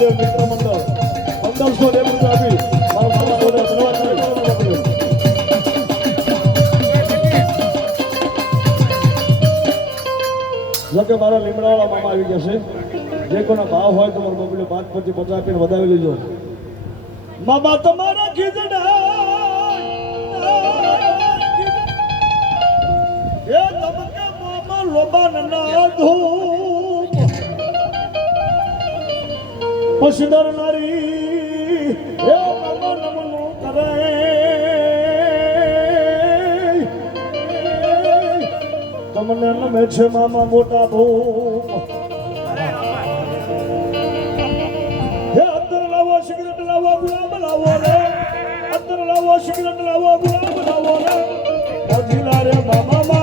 મહાદેવ મિત્ર મંડળ 1500 રૂપિયા આપી મારા મામાને ધન્યવાદ જોકે મારા લીમડાવાળા મામા આવી જશે જે કોના ભાવ હોય તો મારો બબલો 5 પછી 50 આપીને વધાવી લેજો મામા તમારા ખીજડા એ તમકે મામા લોબાન ના ધૂપ પસંદર નારી એ મામા નમનું કરે તમને નમે છે મામા મોટા ભૂપ હે અંદર લાવો સિગરેટ લાવો ગુલાબ લાવો રે અંદર લાવો સિગરેટ લાવો ગુલાબ લાવો રે અજીલા રે મામા